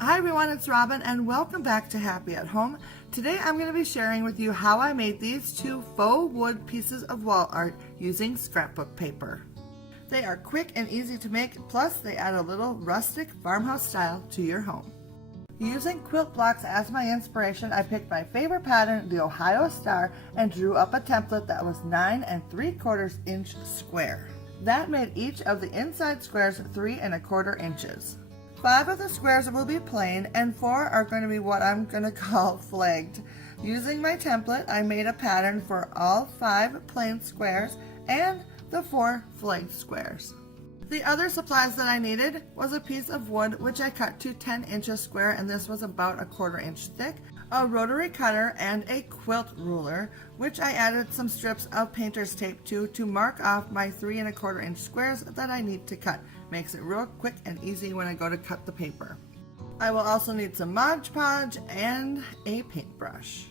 Hi everyone, it's Robin and welcome back to Happy at Home. Today I'm going to be sharing with you how I made these two faux wood pieces of wall art using scrapbook paper. They are quick and easy to make, plus they add a little rustic farmhouse style to your home. Using quilt blocks as my inspiration, I picked my favorite pattern, the Ohio Star, and drew up a template that was 9 3/4 inch square. That made each of the inside squares 3 1/4 inches. 5 of the squares will be plain and 4 are going to be what I'm going to call flagged. Using my template, I made a pattern for all 5 plain squares and the 4 flagged squares. The other supplies that I needed was a piece of wood which I cut to 10 inches square, and this was about 1/4 inch thick, a rotary cutter, and a quilt ruler which I added some strips of painter's tape to mark off my 3 1/4 inch squares that I need to cut. Makes it real quick and easy when I go to cut the paper. I will also need some Mod Podge and a paintbrush.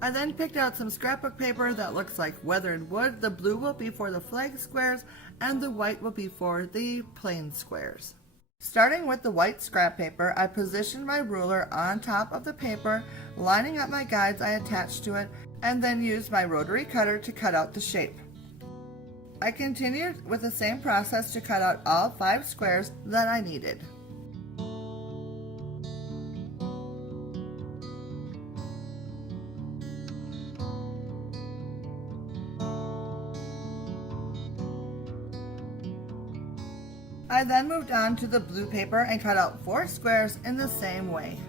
I then picked out some scrapbook paper that looks like weathered wood. The blue will be for the flag squares and the white will be for the plain squares. Starting with the white scrap paper, I positioned my ruler on top of the paper, lining up my guides I attached to it, and then used my rotary cutter to cut out the shape. I continued with the same process to cut out all 5 squares that I needed. I then moved on to the blue paper and cut out 4 squares in the same way.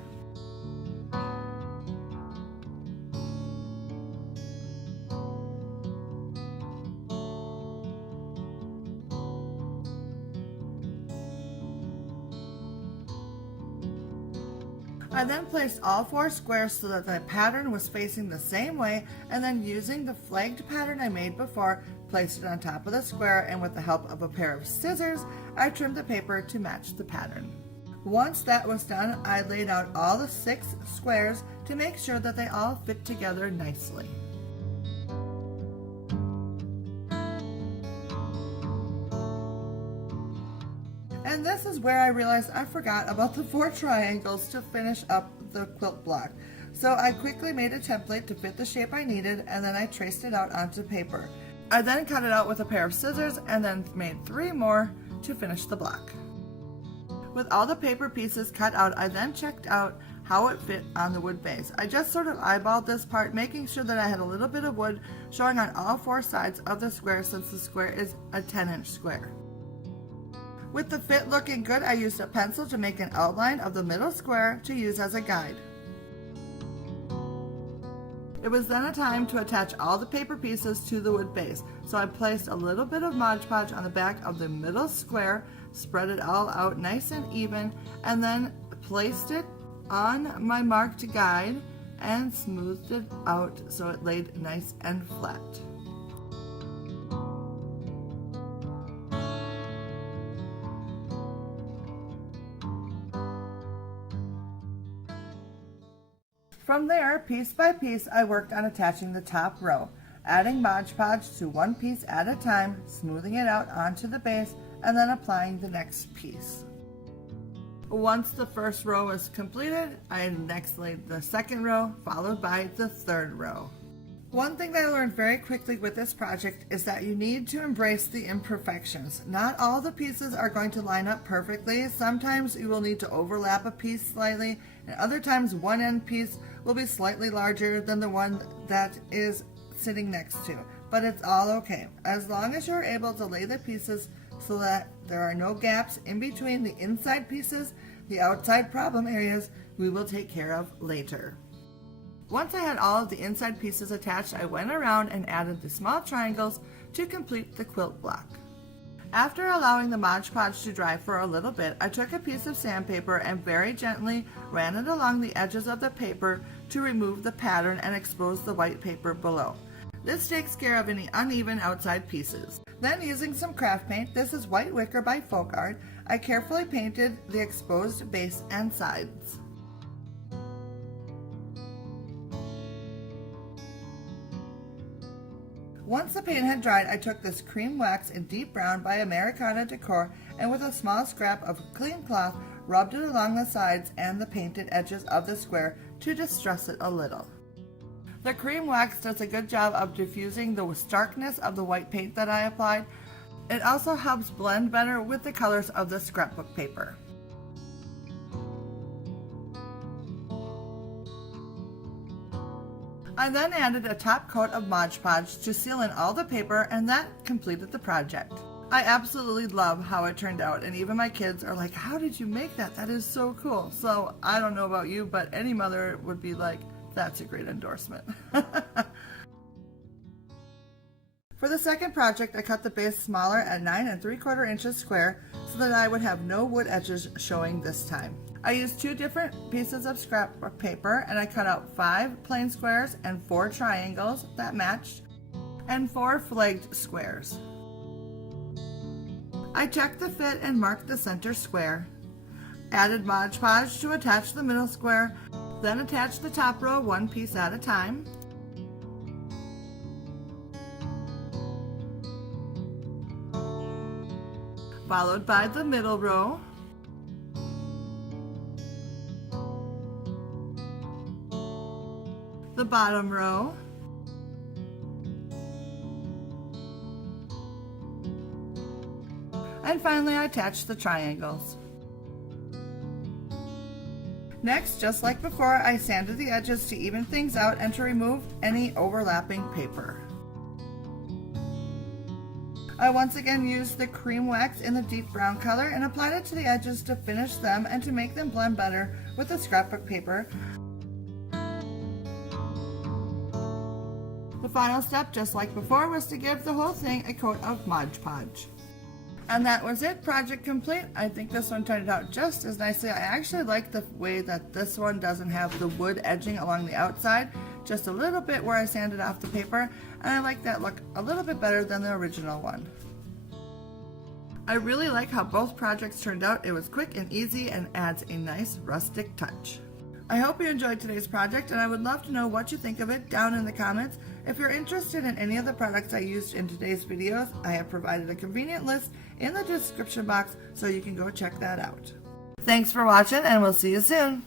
I then placed all 4 squares so that the pattern was facing the same way, and then using the flagged pattern I made before, placed it on top of the square, and with the help of a pair of scissors, I trimmed the paper to match the pattern. Once that was done, I laid out all the 6 squares to make sure that they all fit together nicely. And this is where I realized I forgot about the 4 triangles to finish up the quilt block. So I quickly made a template to fit the shape I needed, and then I traced it out onto paper. I then cut it out with a pair of scissors and then made 3 more to finish the block. With all the paper pieces cut out, I then checked out how it fit on the wood base. I just sort of eyeballed this part, making sure that I had a little bit of wood showing on all 4 sides of the square, since the square is a 10-inch square. With the fit looking good, I used a pencil to make an outline of the middle square to use as a guide. It was then a time to attach all the paper pieces to the wood base, so I placed a little bit of Mod Podge on the back of the middle square, spread it all out nice and even, and then placed it on my marked guide and smoothed it out so it laid nice and flat. From there, piece by piece, I worked on attaching the top row, adding Mod Podge to one piece at a time, smoothing it out onto the base, and then applying the next piece. Once the first row was completed, I next laid the second row, followed by the third row. One thing that I learned very quickly with this project is that you need to embrace the imperfections. Not all the pieces are going to line up perfectly. Sometimes you will need to overlap a piece slightly, and other times one end piece will be slightly larger than the one that is sitting next to. But it's all okay. As long as you're able to lay the pieces so that there are no gaps in between the inside pieces, the outside problem areas we will take care of later. Once I had all of the inside pieces attached, I went around and added the small triangles to complete the quilt block. After allowing the Mod Podge to dry for a little bit, I took a piece of sandpaper and very gently ran it along the edges of the paper to remove the pattern and expose the white paper below. This takes care of any uneven outside pieces. Then, using some craft paint, this is White Wicker by Folk Art, I carefully painted the exposed base and sides. Once the paint had dried, I took this cream wax in deep brown by Americana Decor, and with a small scrap of clean cloth, rubbed it along the sides and the painted edges of the square to distress it a little. The cream wax does a good job of diffusing the starkness of the white paint that I applied. It also helps blend better with the colors of the scrapbook paper. I then added a top coat of Mod Podge to seal in all the paper, and that completed the project. I absolutely love how it turned out, and even my kids are like, "How did you make that? That is so cool." So I don't know about you, but any mother would be like, "That's a great endorsement." For the second project, I cut the base smaller at 9 3/4 inches square so that I would have no wood edges showing this time. I used 2 different pieces of scrapbook paper, and I cut out 5 plain squares and 4 triangles that matched, and 4 flagged squares. I checked the fit and marked the center square. Added Mod Podge to attach the middle square, then attached the top row 1 piece at a time. Followed by the middle row, the bottom row, and finally I attached the triangles. Next, just like before, I sanded the edges to even things out and to remove any overlapping paper. I once again used the cream wax in the deep brown color and applied it to the edges to finish them and to make them blend better with the scrapbook paper. The final step, just like before, was to give the whole thing a coat of Mod Podge. And that was it, project complete. I think this one turned out just as nicely. I actually like the way that this one doesn't have the wood edging along the outside, just a little bit where I sanded off the paper, and I like that look a little bit better than the original one. I really like how both projects turned out. It was quick and easy and adds a nice rustic touch. I hope you enjoyed today's project, and I would love to know what you think of it down in the comments. If you're interested in any of the products I used in today's videos, I have provided a convenient list in the description box so you can go check that out. Thanks for watching, and we'll see you soon.